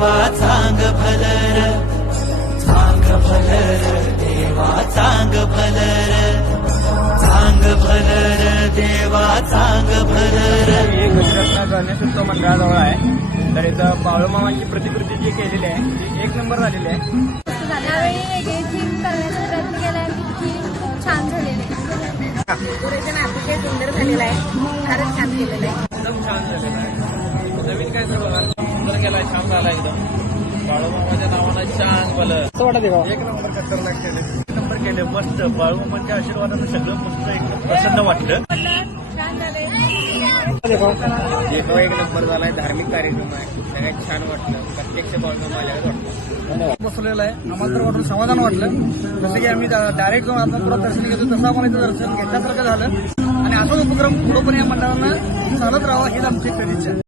देवा चांग भलर, चांग भलर देवा चांग भलर, चांग भलर देवा चांग भलर. हे गुजरातला गणेशोत्सव मंडळाजवळ आहे. तर इथं बाळूमामांची प्रतिकृती जी केलेली आहे ती 1 नंबर झालेली आहे. यावेळी वेगळी थीम करण्याचा प्रयत्न केला आहे, ती छान झालेली आहे. डेकोरेशन अतिशय सुंदर झालेलं आहे, फारच छान केलेलं आहे. एकदम छान झालेलं आहे. नवीन काय बघा सुंदर केलाय, छान झाला एकदम. बाळूमामाच्या नावानं छान भलं असं वाटत आहे. 1 नंबर खतरनाक केले, 1 नंबर केले मस्त. बाळूमामांच्या आशीर्वादानं सगळं मस्त एकदम प्रसन्न वाटलं. छान झाले. एक नंबर झालाय. धार्मिक कार्यक्रम आहे, सगळ्यात छान वाटलं. प्रत्यक्ष बाळूमामा आल्यावर वाटलं. बसलेलं आहे. आम्हाला तर वाटलं समाधान वाटलं. जसं की आम्ही डायरेक्ट जाऊन आपण पुढं दर्शन घेतो तसं आम्हाला इथं दर्शन घेतल्यासारखं झालं. आणि असाच उपक्रम पुढं पण या मंडळानं चालत राहावा हीच आमची सदिच्छा.